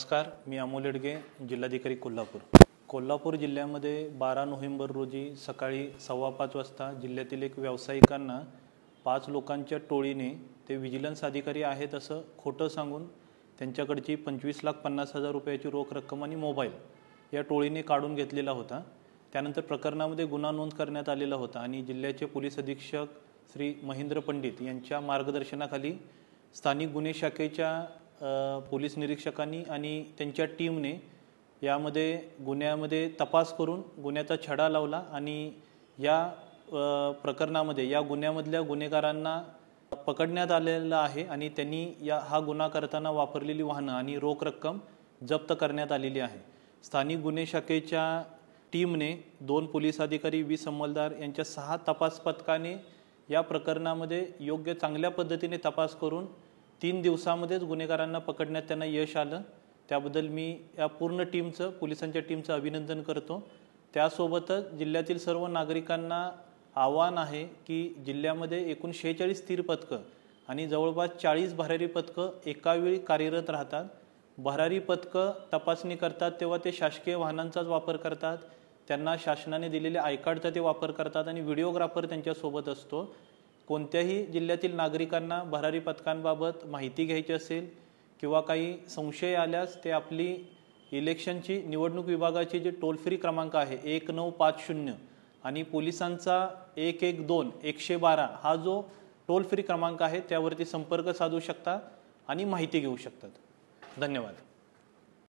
नमस्कार, मी अमोल येडगे, जिल्हाधिकारी कोल्हापूर। कोल्हापूर जिल्ह्यामध्ये 12 नोव्हेंबर रोजी सकाळी 5:15 वाजता जिल्ह्यातील एक व्यावसायिकांना 5 लोकांच्या टोळीने ते विजिलन्स अधिकारी आहेत असं खोटं सांगून त्यांच्याकडची 25,50,000 रुपयाची रोख रक्कम आणि मोबाईल या टोळीने काढून घेतलेला होता। त्यानंतर प्रकरणामध्ये गुन्हा नोंद करण्यात आलेला होता आणि जिल्ह्याचे पोलीस अधीक्षक श्री महेंद्र पंडित यांच्या मार्गदर्शनाखाली स्थानिक गुन्हे शाखेच्या पोलीस निरीक्षकांनी आणि त्यांच्या टीमने यामध्ये गुन्ह्यामध्ये तपास करून गुन्ह्याचा छडा लावला आणि या प्रकरणामध्ये या गुन्ह्यामधल्या गुन्हेगारांना पकडण्यात आलेला आहे आणि त्यांनी हा गुन्हा करताना वापरलेली वाहनं आणि रोख रक्कम जप्त करण्यात आलेली आहे। स्थानिक गुन्हे शाखेच्या टीमने 2 पोलीस अधिकारी 20 अंमलदार यांच्या 6 तपास पथकाने या प्रकरणामध्ये योग्य चांगल्या पद्धतीने तपास करून 3 दिवसांमध्येच गुन्हेगारांना पकडण्यात त्यांना यश आलं। त्याबद्दल मी या पूर्ण टीमचं पोलिसांच्या टीमचं अभिनंदन करतो। त्यासोबतच जिल्ह्यातील सर्व नागरिकांना आव्हान आहे की जिल्ह्यामध्ये एकूण 46 स्थिर पथकं आणि जवळपास 40 भरारी पथकं एकावेळी कार्यरत राहतात। भरारी पथकं तपासणी करतात तेव्हा ते शासकीय वाहनांचाच वापर करतात, त्यांना शासनाने दिलेले आय कार्डचा ते वापर करतात आणि व्हिडिओग्राफर त्यांच्यासोबत असतो। कोणत्याही जिल्ह्यातील नागरिकांना भरारी पथकांबाबत माहिती घ्यायची असेल किंवा काही संशय आल्यास ते आपली इलेक्शनची निवडणूक विभागाची जे टोल फ्री क्रमांक आहे 1950 आणि पोलिसांचा 112 हा जो टोल फ्री क्रमांक आहे त्यावरती संपर्क साधू शकता आणि माहिती घेऊ शकतात। धन्यवाद।